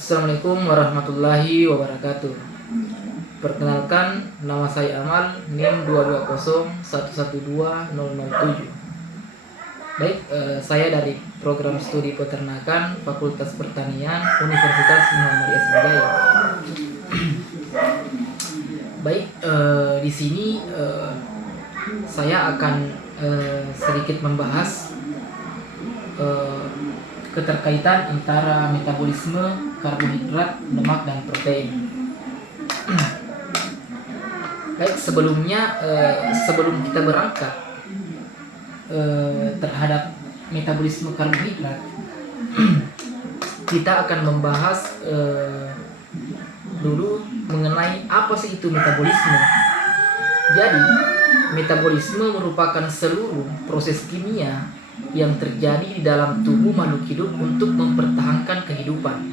Assalamualaikum warahmatullahi wabarakatuh. Perkenalkan, nama saya Amal, NIM 220112007. Baik, saya dari program studi peternakan Fakultas Pertanian Universitas Muhammadiyah Sriwijaya. Baik, di sini saya akan sedikit membahas keterkaitan antara metabolisme karbohidrat, lemak, dan protein. Baik, sebelumnya sebelum kita berangkat terhadap metabolisme karbohidrat, kita akan membahas dulu mengenai apa sih itu metabolisme. Jadi, metabolisme merupakan seluruh proses kimia yang terjadi di dalam tubuh makhluk hidup untuk mempertahankan kehidupan.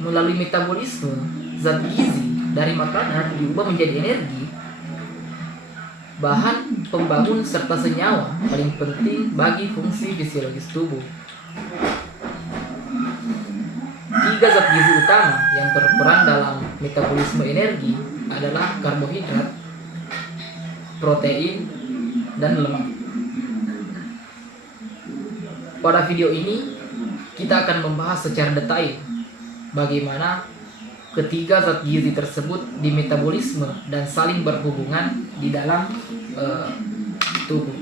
Melalui metabolisme, zat gizi dari makanan diubah menjadi energi, bahan pembangun serta senyawa paling penting bagi fungsi fisiologis tubuh. Tiga zat gizi utama yang berperan dalam metabolisme energi adalah karbohidrat, protein, dan lemak. Pada video ini kita akan membahas secara detail bagaimana ketiga zat gizi tersebut di metabolisme dan saling berhubungan di dalam tubuh.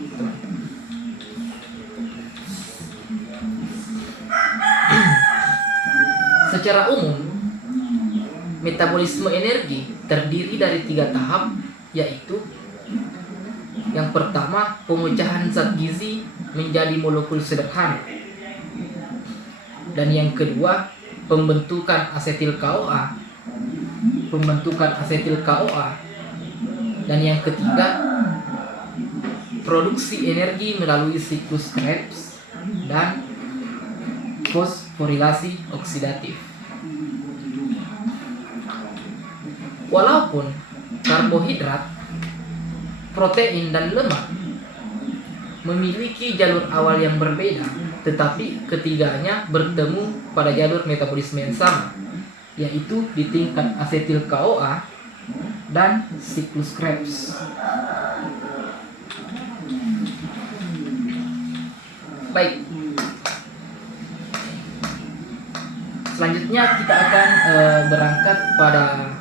Secara umum, metabolisme energi terdiri dari 3 tahap, yaitu yang pertama, pemecahan zat gizi menjadi molekul sederhana. Dan yang kedua, pembentukan asetil CoA. Dan yang ketiga, produksi energi melalui siklus Krebs dan fosforilasi oksidatif. Walaupun karbohidrat, protein, dan lemak memiliki jalur awal yang berbeda, tetapi ketiganya bertemu pada jalur metabolisme yang sama, yaitu di tingkat asetil CoA dan siklus Krebs. Baik, selanjutnya kita akan berangkat pada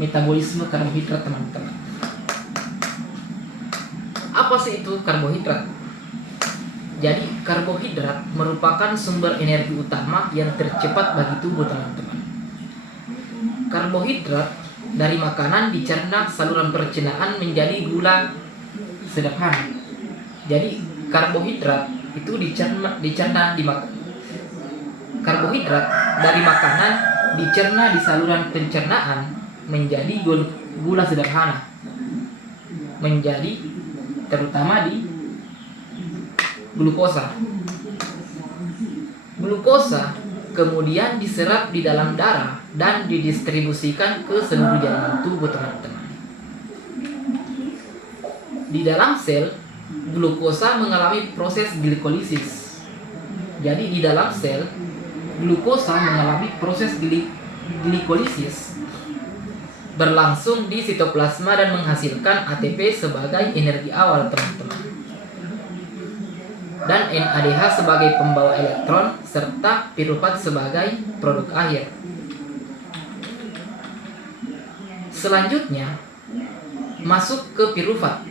metabolisme karbohidrat, teman-teman. Apa sih itu karbohidrat? Jadi, karbohidrat merupakan sumber energi utama yang tercepat bagi tubuh, teman-teman. Karbohidrat dari makanan dicerna saluran pencernaan menjadi gula sederhana. Jadi, karbohidrat itu karbohidrat dari makanan dicerna di saluran pencernaan menjadi gula sederhana, menjadi terutama di glukosa. Glukosa kemudian diserap di dalam darah dan didistribusikan ke seluruh jaringan tubuh, teman-teman. Di dalam sel, glukosa mengalami proses glikolisis. Jadi di dalam sel, glukosa mengalami proses glikolisis berlangsung di sitoplasma dan menghasilkan ATP sebagai energi awal, teman-teman, dan NADH sebagai pembawa elektron serta pirufat sebagai produk akhir. Selanjutnya masuk ke pirufat.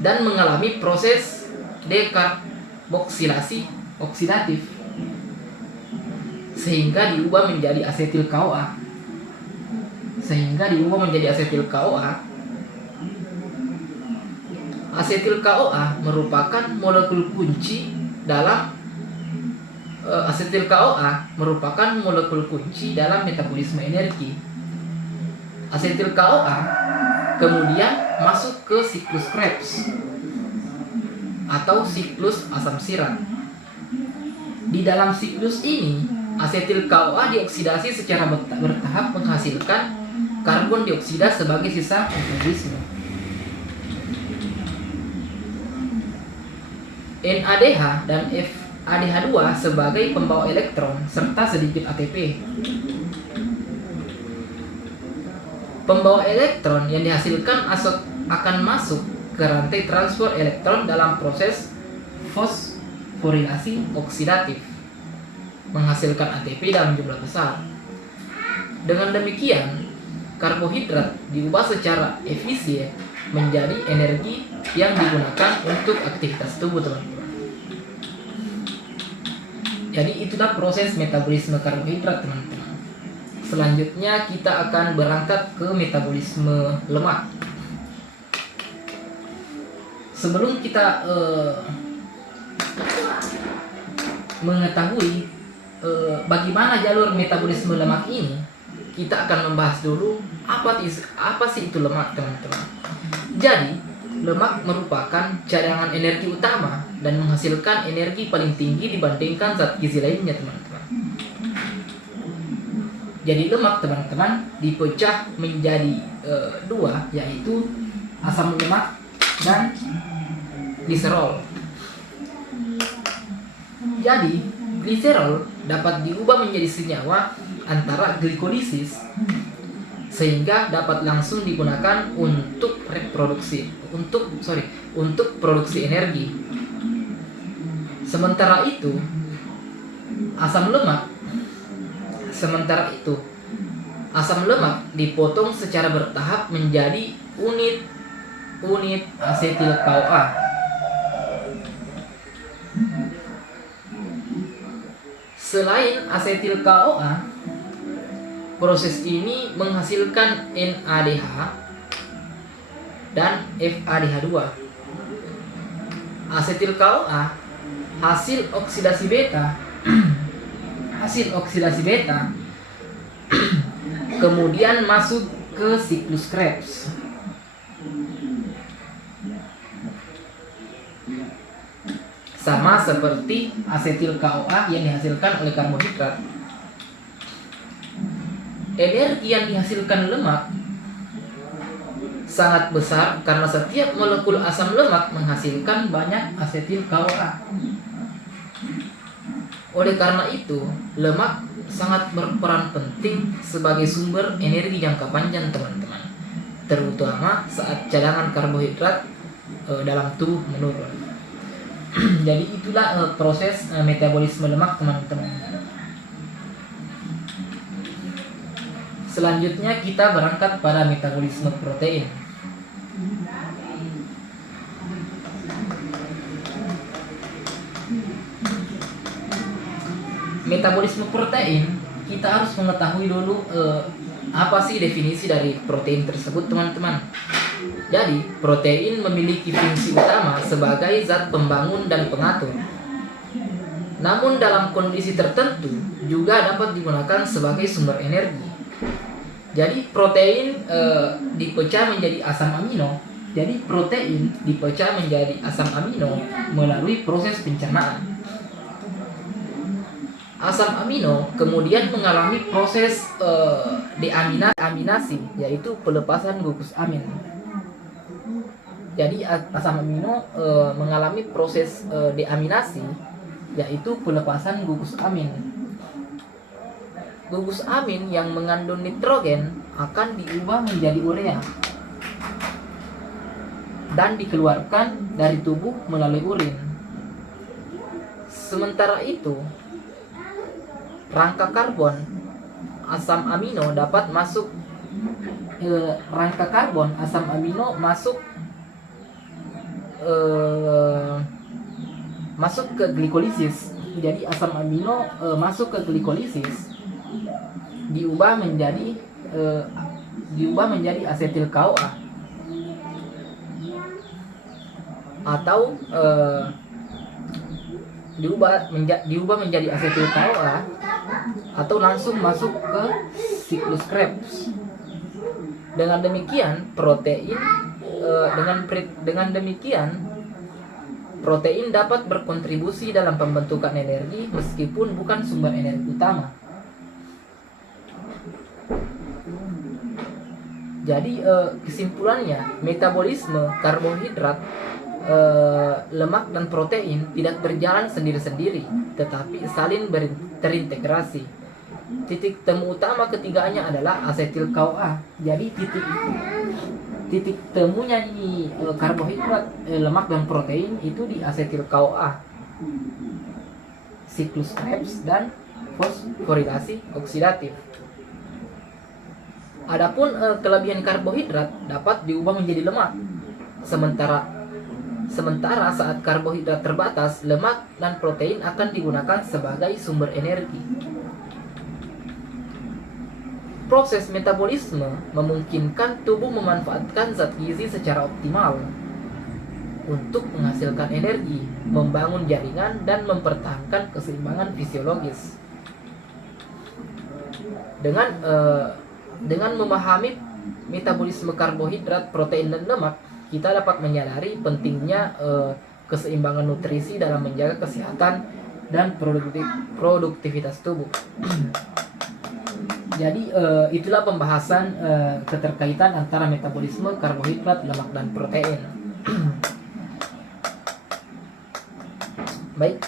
Dan mengalami proses dekarboksilasi oksidatif sehingga diubah menjadi asetil CoA. Asetil CoA merupakan molekul kunci dalam metabolisme energi. Asetil CoA kemudian masuk ke siklus Krebs atau siklus asam sirat. Di dalam siklus ini, asetil CoA dioksidasi secara bertahap menghasilkan karbon dioksida sebagai sisa metabolisme. NADH dan FADH2 sebagai pembawa elektron serta sedikit ATP. Pembawa elektron yang dihasilkan akan masuk ke rantai transfer elektron dalam proses fosforilasi oksidatif, menghasilkan ATP dalam jumlah besar. Dengan demikian, karbohidrat diubah secara efisien menjadi energi yang digunakan untuk aktivitas tubuh, teman-teman. Jadi itulah proses metabolisme karbohidrat, teman-teman. Selanjutnya kita akan berangkat ke metabolisme lemak. Sebelum kita mengetahui bagaimana jalur metabolisme lemak ini, kita akan membahas dulu apa sih itu lemak, teman-teman. Jadi, lemak merupakan cadangan energi utama dan menghasilkan energi paling tinggi dibandingkan zat gizi lainnya, teman-teman. Jadi lemak, teman-teman, dipecah menjadi dua, yaitu asam lemak dan gliserol. Jadi, gliserol dapat diubah menjadi senyawa antara glikolisis sehingga dapat langsung digunakan untuk produksi energi. Sementara itu, asam lemak dipotong secara bertahap menjadi unit asetil CoA. Selain asetil CoA, proses ini menghasilkan NADH dan FADH2. Asetil CoA hasil oksidasi beta kemudian masuk ke siklus Krebs. Sama seperti asetil CoA yang dihasilkan oleh karbohidrat. Energi yang dihasilkan lemak sangat besar karena setiap molekul asam lemak menghasilkan banyak asetil CoA. Oleh karena itu, lemak sangat berperan penting sebagai sumber energi jangka panjang, teman-teman, terutama saat cadangan karbohidrat dalam tubuh menurun. Jadi itulah proses metabolisme lemak, teman-teman. Selanjutnya kita berangkat pada metabolisme protein. Metabolisme protein, kita harus mengetahui dulu apa sih definisi dari protein tersebut, teman-teman. Jadi, protein memiliki fungsi utama sebagai zat pembangun dan pengatur. Namun dalam kondisi tertentu juga dapat digunakan sebagai sumber energi. Jadi protein dipecah menjadi asam amino. Jadi protein dipecah menjadi asam amino melalui proses pencernaan. Asam amino kemudian mengalami proses deaminasi, yaitu pelepasan gugus amin. Jadi asam amino mengalami proses deaminasi, yaitu pelepasan gugus amin. Gugus amin yang mengandung nitrogen akan diubah menjadi urea dan dikeluarkan dari tubuh melalui urin. Sementara itu, rangka karbon asam amino dapat masuk masuk ke glikolisis. Jadi asam amino masuk ke glikolisis diubah menjadi asetil CoA atau diubah menjadi asetil CoA atau langsung masuk ke siklus Krebs. Dengan demikian protein dapat berkontribusi dalam pembentukan energi meskipun bukan sumber energi utama. Jadi kesimpulannya, metabolisme karbohidrat lemak dan protein tidak berjalan sendiri-sendiri, tetapi saling terintegrasi. Titik temu utama ketiganya adalah asetil CoA. Jadi titik temunya ini karbohidrat, lemak dan protein itu di asetil CoA, siklus Krebs dan fosforilasi oksidatif. Adapun kelebihan karbohidrat dapat diubah menjadi lemak. Sementara saat karbohidrat terbatas, lemak dan protein akan digunakan sebagai sumber energi. Proses metabolisme memungkinkan tubuh memanfaatkan zat gizi secara optimal untuk menghasilkan energi, membangun jaringan, dan mempertahankan keseimbangan fisiologis. Dengan memahami metabolisme karbohidrat, protein, dan lemak, kita dapat menyadari pentingnya keseimbangan nutrisi dalam menjaga kesehatan dan produktivitas tubuh. Jadi itulah pembahasan keterkaitan antara metabolisme karbohidrat, lemak, dan protein. Baik,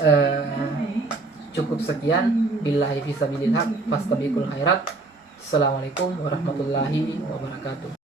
cukup sekian. Billahi fisabilillah, fastabiqul khairat. Assalamualaikum warahmatullahi wabarakatuh.